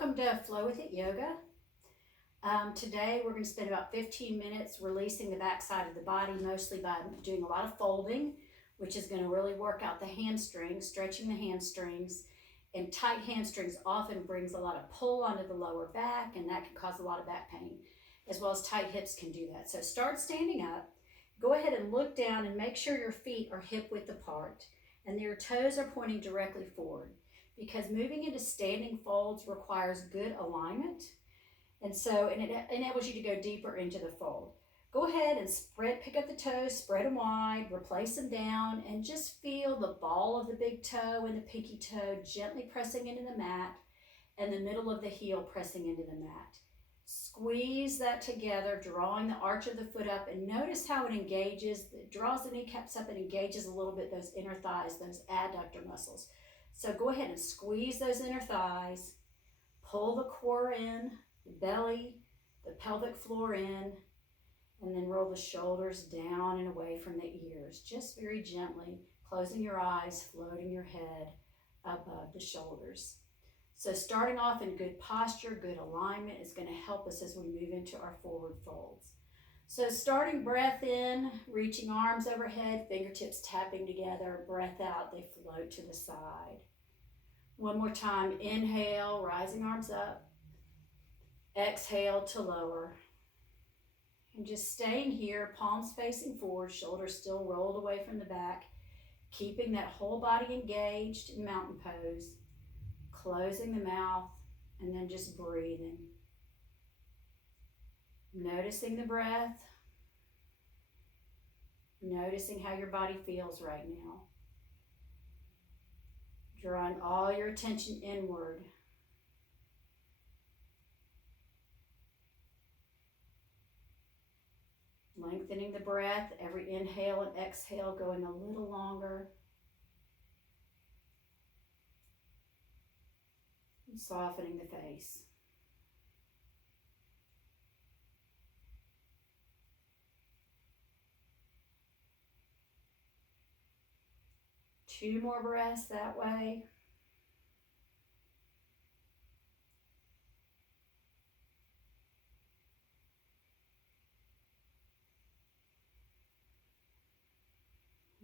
Welcome to Flow With It Yoga. Today we're going to spend about 15 minutes releasing the back side of the body, mostly by doing a lot of folding, which is going to really work out the hamstrings, stretching the hamstrings. And tight hamstrings often brings a lot of pull onto the lower back, and that can cause a lot of back pain, as well as tight hips can do that. So start standing up. Go ahead and look down and make sure your feet are hip width apart and your toes are pointing directly forward, because moving into standing folds requires good alignment. And it enables you to go deeper into the fold. Go ahead and pick up the toes, spread them wide, replace them down, and just feel the ball of the big toe and the pinky toe gently pressing into the mat and the middle of the heel pressing into the mat. Squeeze that together, drawing the arch of the foot up, and notice how it engages, it draws the kneecaps up and engages a little bit those inner thighs, those adductor muscles. So go ahead and squeeze those inner thighs, pull the core in, the belly, the pelvic floor in, and then roll the shoulders down and away from the ears, just very gently, closing your eyes, floating your head above the shoulders. So starting off in good posture, good alignment is going to help us as we move into our forward folds. So starting breath in, reaching arms overhead, fingertips tapping together, breath out, they float to the side. One more time, inhale, rising arms up, exhale to lower. And just staying here, palms facing forward, shoulders still rolled away from the back, keeping that whole body engaged in mountain pose, closing the mouth, and then just breathing. Noticing the breath, noticing how your body feels right now. Drawing all your attention inward. Lengthening the breath, every inhale and exhale going a little longer. And softening the face. Two more breaths that way.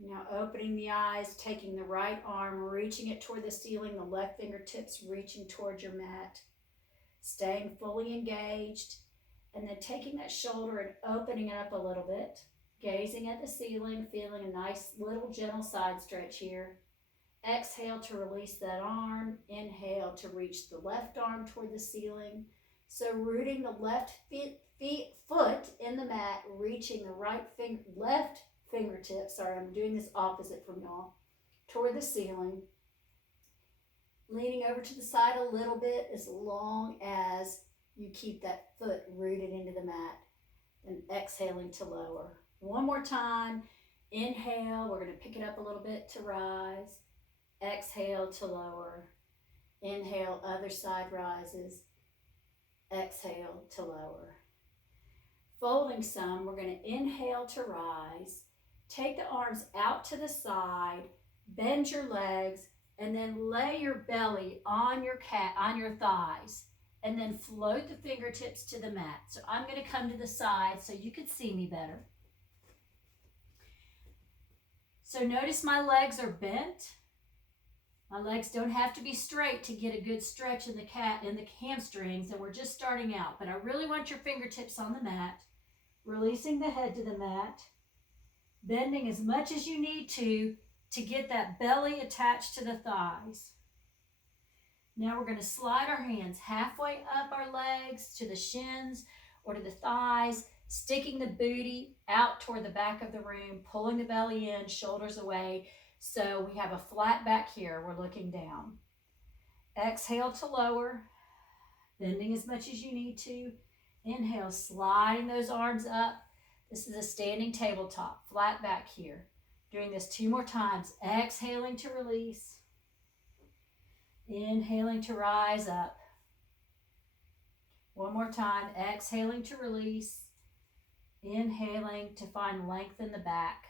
Now opening the eyes, taking the right arm, reaching it toward the ceiling, the left fingertips reaching toward your mat, staying fully engaged, and then taking that shoulder and opening it up a little bit, gazing at the ceiling, feeling a nice little gentle side stretch here. Exhale to release that arm, inhale to reach the left arm toward the ceiling. So rooting the left foot in the mat, reaching the left fingertips, sorry, I'm doing this opposite from y'all, toward the ceiling, leaning over to the side a little bit as long as you keep that foot rooted into the mat, and exhaling to lower. One more time, inhale, we're going to pick it up a little bit to rise, exhale to lower, inhale, other side rises, exhale to lower. Folding some, we're going to inhale to rise, take the arms out to the side, bend your legs, and then lay your belly on your thighs, and then float the fingertips to the mat. So I'm going to come to the side so you can see me better. So notice my legs are bent. My legs don't have to be straight to get a good stretch in the hamstrings, and we're just starting out. But I really want your fingertips on the mat, releasing the head to the mat, bending as much as you need to get that belly attached to the thighs. Now we're going to slide our hands halfway up our legs to the shins or to the thighs, sticking the booty out toward the back of the room, pulling the belly in, shoulders away. So we have a flat back here. We're looking down. Exhale to lower, bending as much as you need to. Inhale, sliding those arms up. This is a standing tabletop, flat back here. Doing this two more times. Exhaling to release. Inhaling to rise up. One more time. Exhaling to release. Inhaling to find length in the back.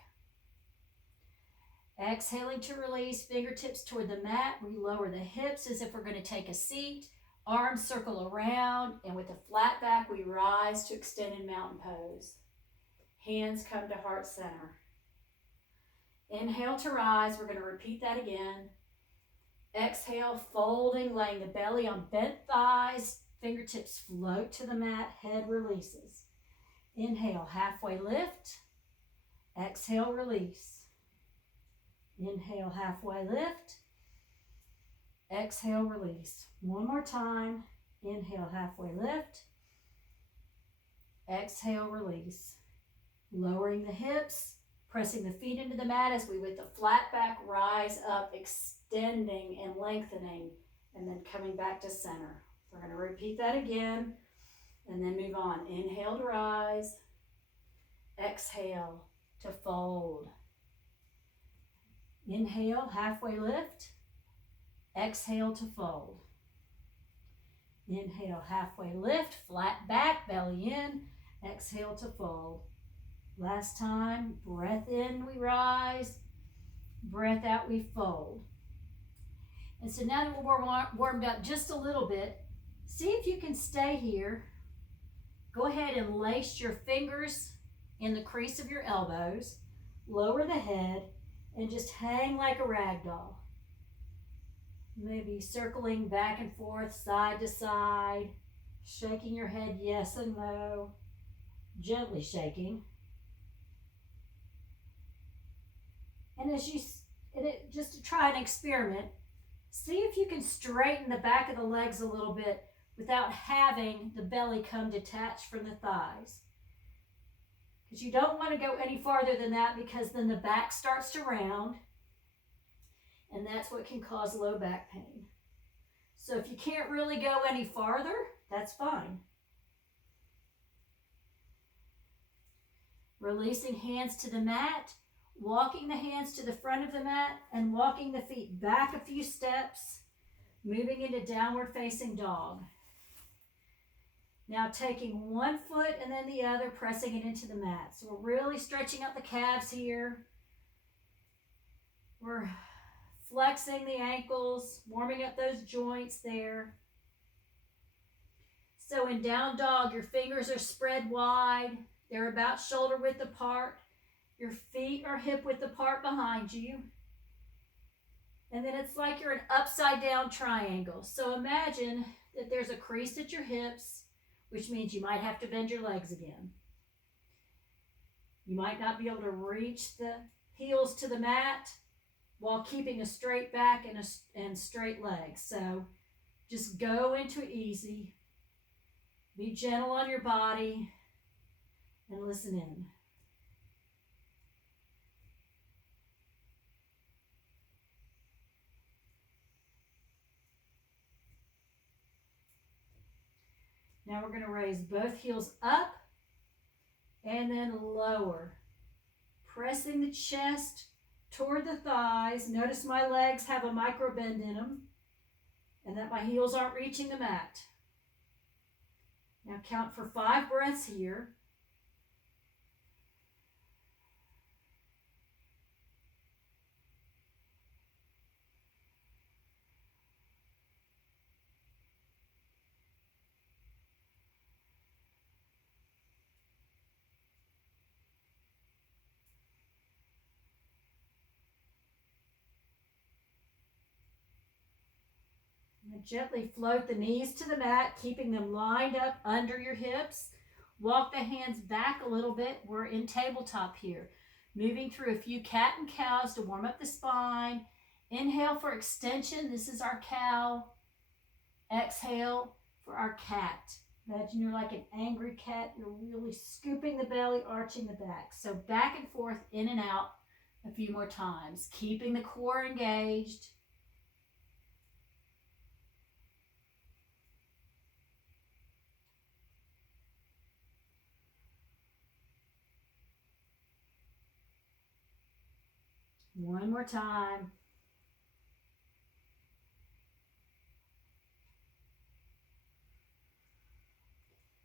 Exhaling to release, fingertips toward the mat. We lower the hips as if we're going to take a seat. Arms circle around, and with a flat back, we rise to extended mountain pose. Hands come to heart center. Inhale to rise. We're going to repeat that again. Exhale, folding, laying the belly on bent thighs. Fingertips float to the mat. Head releases. Inhale, halfway lift. Exhale, release. Inhale, halfway lift. Exhale, release. One more time. Inhale, halfway lift. Exhale, release. Lowering the hips, pressing the feet into the mat as we, with the flat back, rise up, extending and lengthening, and then coming back to center. We're going to repeat that again, and then move on. Inhale to rise. Exhale to fold. Inhale, halfway lift. Exhale to fold. Inhale, halfway lift, flat back, belly in. Exhale to fold. Last time, breath in, we rise. Breath out, we fold. And so now that we're warmed up just a little bit, see if you can stay here. Go ahead and lace your fingers in the crease of your elbows. Lower the head and just hang like a rag doll. Maybe circling back and forth, side to side, shaking your head yes and no, gently shaking. And just to try an experiment, see if you can straighten the back of the legs a little bit without having the belly come detached from the thighs. Because you don't want to go any farther than that, because then the back starts to round, and that's what can cause low back pain. So if you can't really go any farther, that's fine. Releasing hands to the mat, walking the hands to the front of the mat, and walking the feet back a few steps, moving into downward facing dog. Now taking one foot and then the other, pressing it into the mat. So we're really stretching out the calves here. We're flexing the ankles, warming up those joints there. So in down dog, your fingers are spread wide. They're about shoulder width apart. Your feet are hip width apart behind you. And then it's like you're an upside down triangle. So imagine that there's a crease at your hips, which means you might have to bend your legs again. You might not be able to reach the heels to the mat while keeping a straight back and straight legs. So just go into easy. Be gentle on your body and listen in. Now we're going to raise both heels up and then lower, pressing the chest toward the thighs. Notice my legs have a micro bend in them and that my heels aren't reaching the mat. Now count for 5 breaths here. Gently float the knees to the mat, keeping them lined up under your hips. Walk the hands back a little bit. We're in tabletop here. Moving through a few cat and cows to warm up the spine. Inhale for extension. This is our cow. Exhale for our cat. Imagine you're like an angry cat. You're really scooping the belly, arching the back. So back and forth, in and out a few more times, keeping the core engaged. One more time.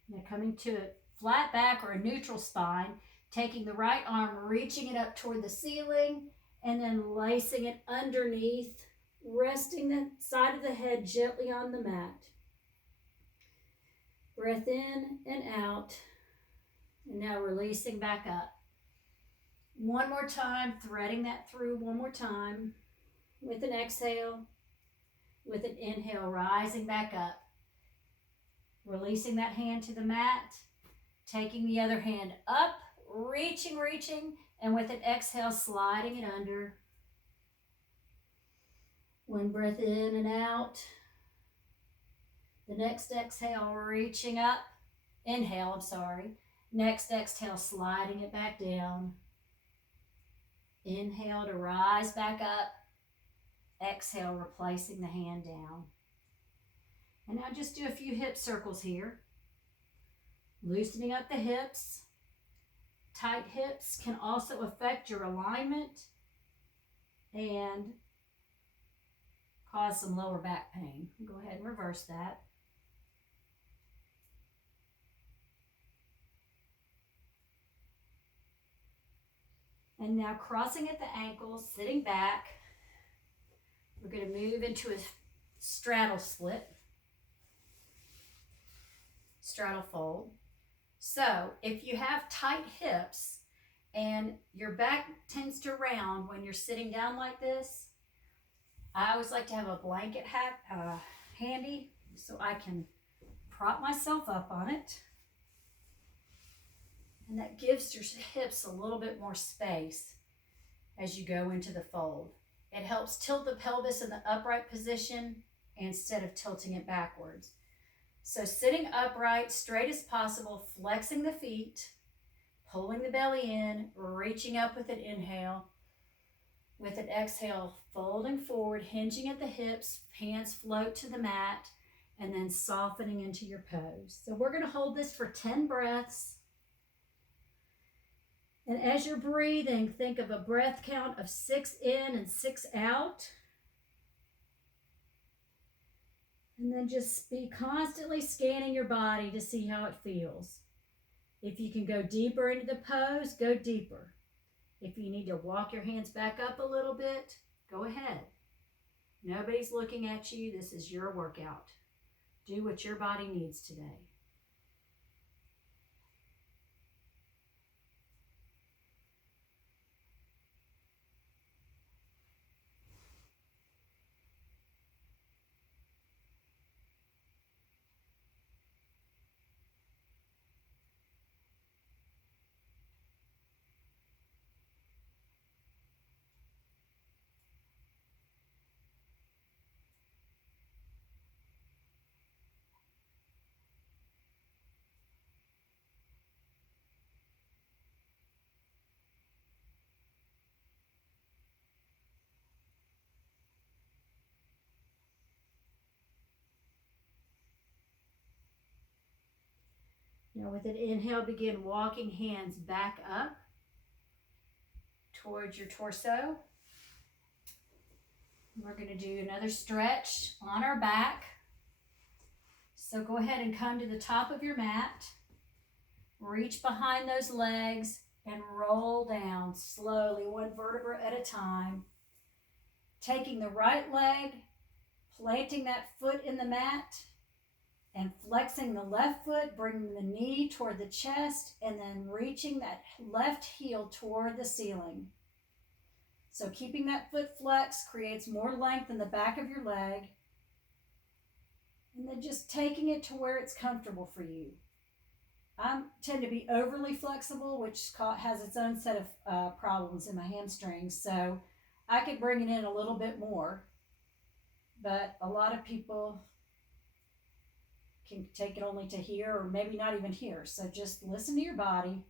Now coming to a flat back or a neutral spine, taking the right arm, reaching it up toward the ceiling, and then lacing it underneath, resting the side of the head gently on the mat. Breath in and out. And now releasing back up. One more time, threading that through one more time. With an exhale, with an inhale, rising back up. Releasing that hand to the mat, taking the other hand up, reaching, and with an exhale, sliding it under. One breath in and out. The next exhale, reaching up. Inhale, I'm sorry. Next exhale, sliding it back down. Inhale to rise back up. Exhale, replacing the hand down. And now just do a few hip circles here. Loosening up the hips. Tight hips can also affect your alignment and cause some lower back pain. Go ahead and reverse that. And now crossing at the ankles, sitting back. We're going to move into a straddle split. Straddle fold. So if you have tight hips and your back tends to round when you're sitting down like this, I always like to have a blanket handy so I can prop myself up on it. And that gives your hips a little bit more space as you go into the fold. It helps tilt the pelvis in the upright position instead of tilting it backwards. So sitting upright, straight as possible, flexing the feet, pulling the belly in, reaching up with an inhale. With an exhale, folding forward, hinging at the hips, hands float to the mat, and then softening into your pose. So we're going to hold this for 10 breaths. And as you're breathing, think of a breath count of 6 in and 6 out. And then just be constantly scanning your body to see how it feels. If you can go deeper into the pose, go deeper. If you need to walk your hands back up a little bit, go ahead. Nobody's looking at you. This is your workout. Do what your body needs today. Now with an inhale, begin walking hands back up towards your torso. We're going to do another stretch on our back. So go ahead and come to the top of your mat. Reach behind those legs and roll down slowly, one vertebra at a time. Taking the right leg, planting that foot in the mat, and flexing the left foot, bringing the knee toward the chest, and then reaching that left heel toward the ceiling. So keeping that foot flexed creates more length in the back of your leg. And then just taking it to where it's comfortable for you. I tend to be overly flexible, which has its own set of problems in my hamstrings. So I could bring it in a little bit more. But a lot of people can take it only to here or maybe not even here. So just listen to your body.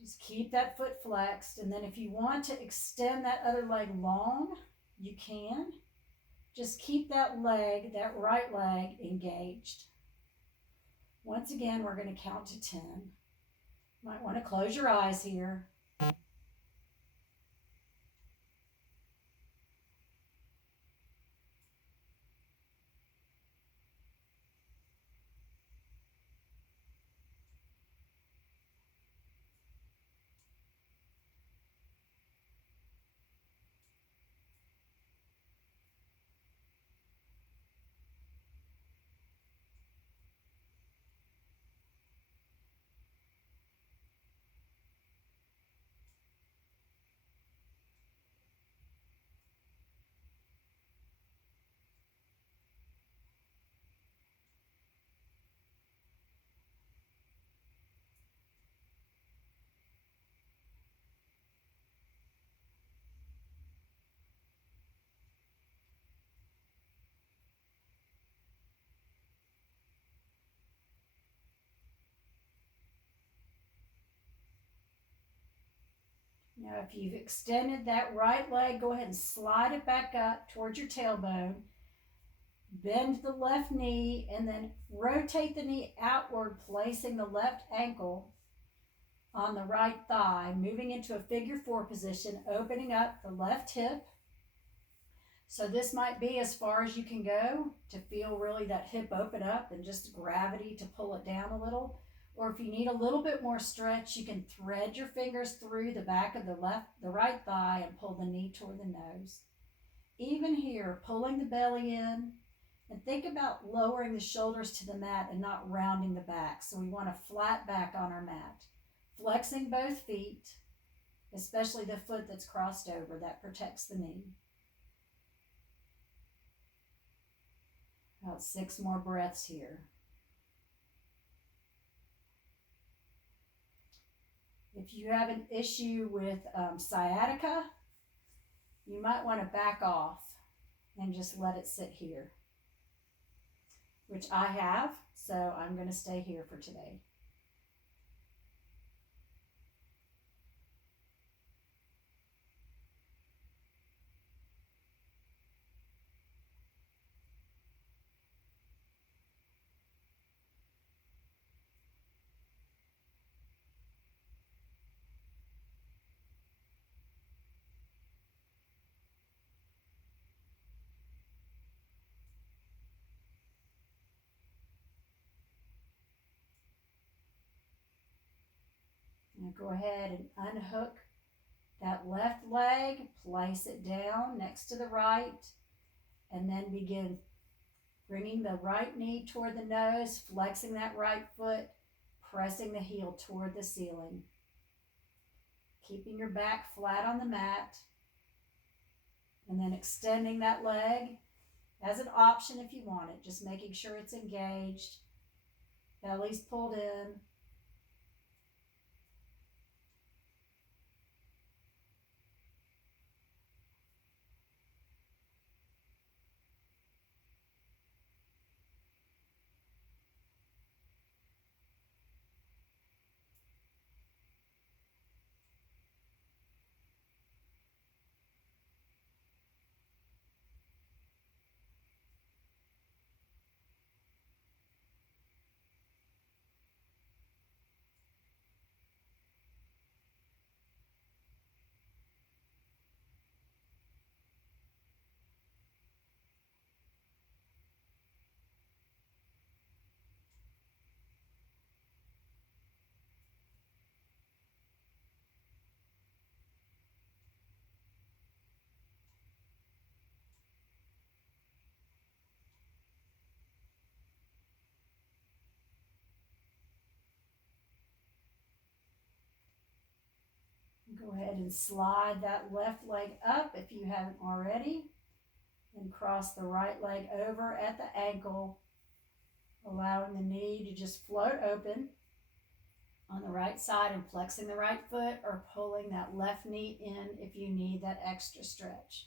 Just keep that foot flexed. And then if you want to extend that other leg long, you can. Just keep that leg, that right leg, engaged. Once again, we're going to count to 10. Might want to close your eyes here. Now, if you've extended that right leg, go ahead and slide it back up towards your tailbone. Bend the left knee and then rotate the knee outward, placing the left ankle on the right thigh, moving into a figure four position, opening up the left hip. So this might be as far as you can go to feel really that hip open up and just gravity to pull it down a little. Or if you need a little bit more stretch, you can thread your fingers through the back of the right thigh and pull the knee toward the nose. Even here, pulling the belly in, and think about lowering the shoulders to the mat and not rounding the back. So we want a flat back on our mat. Flexing both feet, especially the foot that's crossed over, that protects the knee. About 6 more breaths here. If you have an issue with sciatica, you might want to back off and just let it sit here, which I have, so I'm going to stay here for today. Now go ahead and unhook that left leg, place it down next to the right, and then begin bringing the right knee toward the nose, flexing that right foot, pressing the heel toward the ceiling. Keeping your back flat on the mat, and then extending that leg as an option if you want it, just making sure it's engaged, belly's pulled in. Go ahead and slide that left leg up if you haven't already, and cross the right leg over at the ankle, allowing the knee to just float open on the right side and flexing the right foot or pulling that left knee in if you need that extra stretch.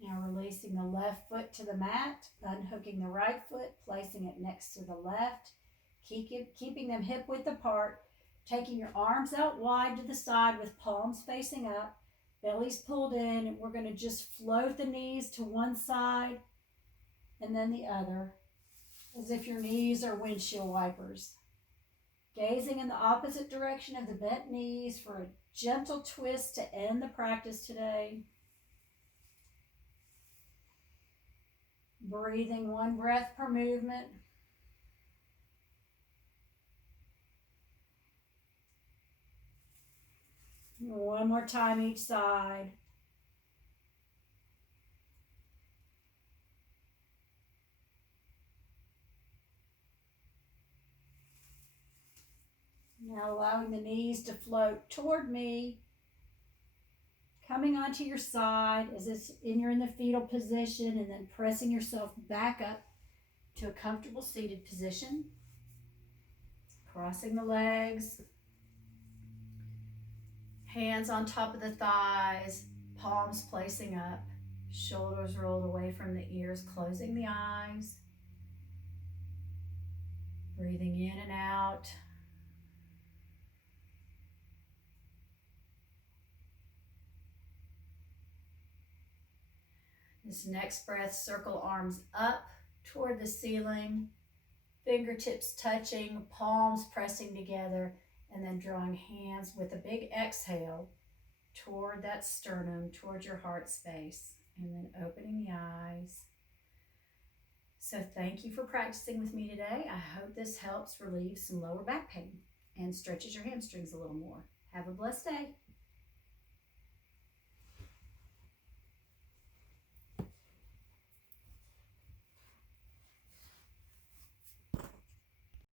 Now releasing the left foot to the mat, unhooking the right foot, placing it next to the left, keeping them hip width apart, taking your arms out wide to the side with palms facing up, belly's pulled in, and we're going to just float the knees to one side and then the other, as if your knees are windshield wipers. Gazing in the opposite direction of the bent knees for a gentle twist to end the practice today. Breathing one breath per movement. One more time each side. Now allowing the knees to float toward me, coming onto your side as you're in the fetal position, and then pressing yourself back up to a comfortable seated position. Crossing the legs, hands on top of the thighs, palms placing up, shoulders rolled away from the ears, closing the eyes. Breathing in and out. This next breath, circle arms up toward the ceiling, fingertips touching, palms pressing together, and then drawing hands with a big exhale toward that sternum, toward your heart space, and then opening the eyes. So thank you for practicing with me today. I hope this helps relieve some lower back pain and stretches your hamstrings a little more. Have a blessed day.